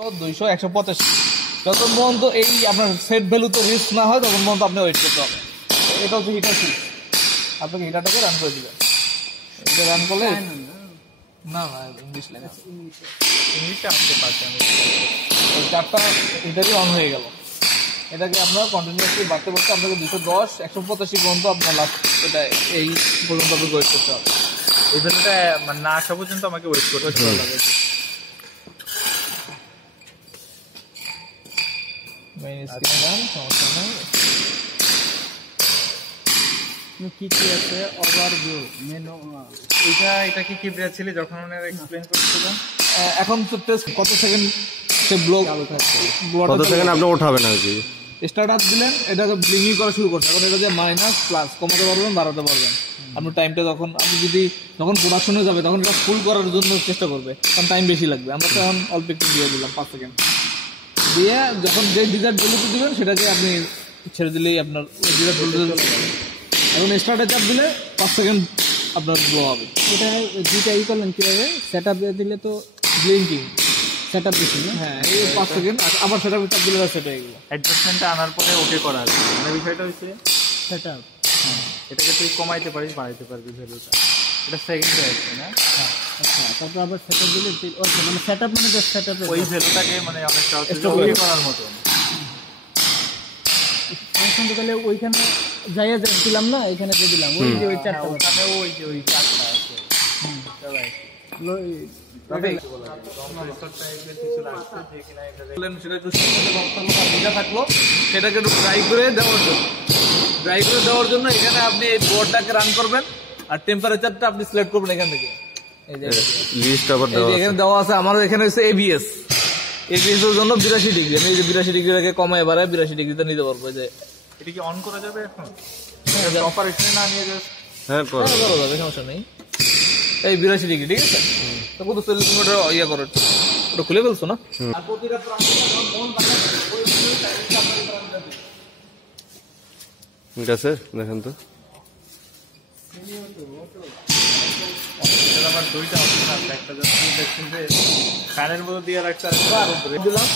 200 185 যত পর্যন্ত এই আপনার সেট ভ্যালু তো রিস্ক না হয় তখন পর্যন্ত আপনি ওয়েট করতে হবে। এটা হচ্ছে হিটার সুইচ, আপনাকে হিটারটাকে রান করে দিবেন। এটা রান করলে না ইংলিশ লেখা ইংলিশে আসতে পারছে আমি 4টা হিটারই অন হয়ে গেল। এটাকে আপনার কন্টিনিউয়াসলি বাড়তে বাড়তে আপনাকে 210 185 পর্যন্ত আপনার লাস্ট এটা এই পর্যন্ত আপনাকে ওয়েট করতে হবে। এই ভ্যালুটা মানে না আসা পর্যন্ত আমাকে ওয়েট করতে হবে। মেইন স্ক্রিনে যান, সমস্যা নেই। কি কি আছে ওভারভিউ মেনু এটা কি ছিল যখন ওনারা এক্সপ্লেইন করছিলেন? এখন তো টেস্ট কত সেকেন্ড সে ব্লক কত সেকেন্ড আপনি উঠাবেন আর কি। স্টার্ট আপ দিলেন, এটাকে ব্লিঙ্কিং করা শুরু করছে। এখন এটা যে মাইনাস প্লাস কমাতে পারবেন, বাড়াতে পারবেন। আপনার টাইমটা আপনি যখন প্রোডাকশনে যাবে তখন এটা ফুল করার জন্য চেষ্টা করবে, কারণ টাইম বেশি লাগবে। আমরা তখন অল্প একটু দিয়ে দিলাম 5 সেকেন্ড দিয়ে, যখন যে ডিজার্ট ভ্যালুতে দিবেন সেটাকে আপনি ছেড়ে দিলেই আপনার ওই ডিজার্ট ভ্যালু। এখন স্টার্টে চাপ দিলে 5 সেকেন্ড আপনার ব্লো হবে। এটা দুইটা করলেন কীভাবে? সেট আপ দিলে তো ব্লিঙ্কিং সেট আপ দিচ্ছি না? হ্যাঁ, এই 5 সেকেন্ড আবার সেট আপ চাপ দিলে সেট হয়ে গেল। অ্যাডজাস্টমেন্টটা আনার পরে ওকে করা আছে। মানে বিষয়টা হচ্ছে সেট আপ, এটাকে তুই কমাইতে পারিস, বাড়াইতে পারবি ভ্যালুটা। এটা সেকেন্ডে আছে না? আচ্ছা, তারপর আবার সেট আপ দিলে মানে সেট আপ মানে সেট আপ ওই ভ্যালুটাকে মানে অনেকটা ওকে করার মতো ফাংশনটা তাহলে ওইখানে যাইয়া দিলাম না, এখানে দিয়ে দিলাম ওই যে ওই চারটা ওখানে ওই চারটা আছে। সেটাকে একটু ড্রাই করে দেওয়ার জন্য এখানে আপনি এই বোর্ডটাকে রান করবেন আর টেম্পারেচারটা আপনি সিলেক্ট করবেন এখান থেকে। এখানে দেওয়া আছে আমার, এখানে হচ্ছে এবিএস এর জন্য 82 ডিগ্রি। আমি এই যে 82 ডিগ্রিটাকে কমায় বাড়ায় 82 ডিগ্রিতে নিতে পারবো। যে এটা কি অন করা যাবে এখন? অপারেশনে না নিয়ে জাস্ট করা যাবে, সমস্যা নেই। এই 82 ডিগ্রি, ঠিক আছে। তো কত 40 মিনিট ইয়া করো, ওটা খুলে ফেলছো না? আর প্রতিটা ঠিক আছে, দেখেন তো আমার দুইটা অপশন আছে। একটা জাস্ট দেখছেন যে ফ্যানের মধ্যে দিয়ে রাখতে দিলাম,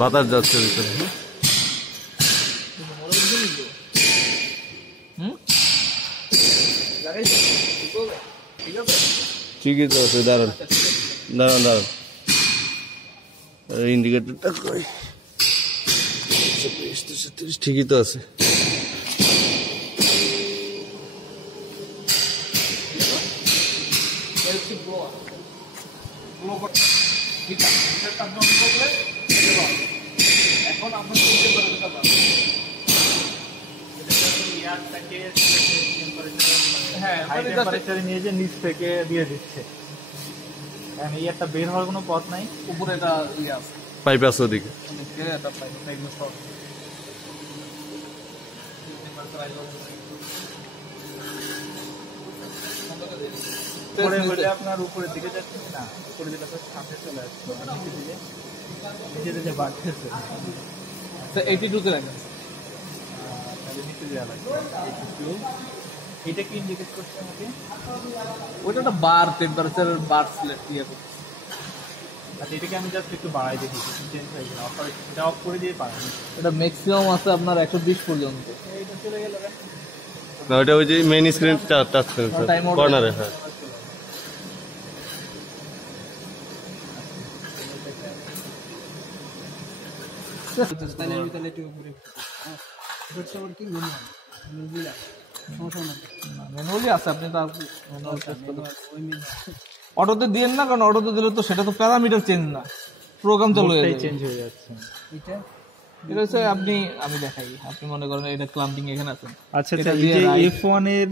বাতাস যাচ্ছে ভিতরে। ঠিকই তো আছে, দাঁড়ান ইন্ডিকেটরটা কই? 36 ঠিকই তো আছে। এখন আপনার টেম্পারেচারে নিয়ে যে নিচ থেকে দিয়ে দিচ্ছে। এই একটা বের হওয়ার কোনো পথ নাই। উপরে এটা ইয়ে আছে, পাইপ আছে ওদিকে। আপনার উপরের দিকে যাচ্ছে না, উপরে দিকে সামনে চলে আসছে, নিচে দিকে বাড়তেছে। 82 তে রাখেন, তাহলে নিচে দেওয়া লাগবে 82। এটা কি ইন্ডিকেট করছে আমাকে? ওইটা একটা বার টেম্পারেচার বার সিলেক্ট ইয়ে করছে। আচ্ছা, এটাকে আমি জাস্ট একটু বাড়াই দেখি চেঞ্জ হয়ে গেল। এটা অফ করে দিয়ে পারেন। এটা ম্যাক্সিমাম আছে আপনার 120 পর্যন্ত। এইটা চলে গেল না, ওইটা ওই যে মেইন স্ক্রিন টাচ সেন্সর কর্নারে। হ্যাঁ, ম্যানুয়ালি আছে, আপনি তো অটোতে দিয়েন না, কারণ অটোতে দিলে তো সেটা তো প্যারামিটার চেঞ্জ না, প্রোগ্রাম চালু হয়ে চেঞ্জ হয়ে যাচ্ছে। এটা হচ্ছে আমি দেখাই, আপনি মনে করেন এটা ক্লাম্পিং এখানে আছে। আচ্ছা, এই যে F1 এর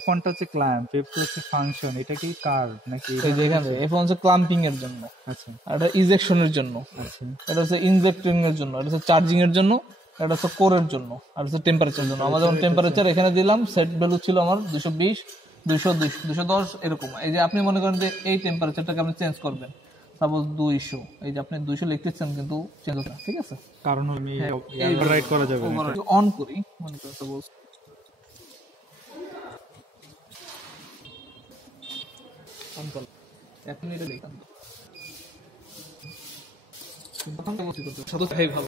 F1 টা হচ্ছে ক্ল্যাম্প, F2 হচ্ছে ফাংশন। এটা কি কার্ভ নাকি? এই যে এখানে F1 হচ্ছে ক্লাম্পিং এর জন্য, আচ্ছা, আর এটা ইজেকশনের জন্য, আচ্ছা, এটা হচ্ছে ইনজেক্টিং এর জন্য, এটা হচ্ছে চার্জিং এর জন্য, এটা হচ্ছে কোরের জন্য, আর হচ্ছে টেম্পারেচারের জন্য। আমার যেমন টেম্পারেচার এখানে দিলাম, সেট ভ্যালু ছিল আমার 220 200 210 এরকম। এই যে আপনি মনে করেন যে এই টেম্পারেচারটাকে আপনি চেঞ্জ করবেন, সাপোজ 200, এই যে আপনি 200 লিখতেছেন কিন্তু চেঞ্জ হচ্ছে না, ঠিক আছে। কারণ আমি ওভাররাইড করা যাবে না। অন করি, মনে করেন সাপোজ অন করলাম, এখন এটা দেখতাম প্রথম করতে সাথে ভালো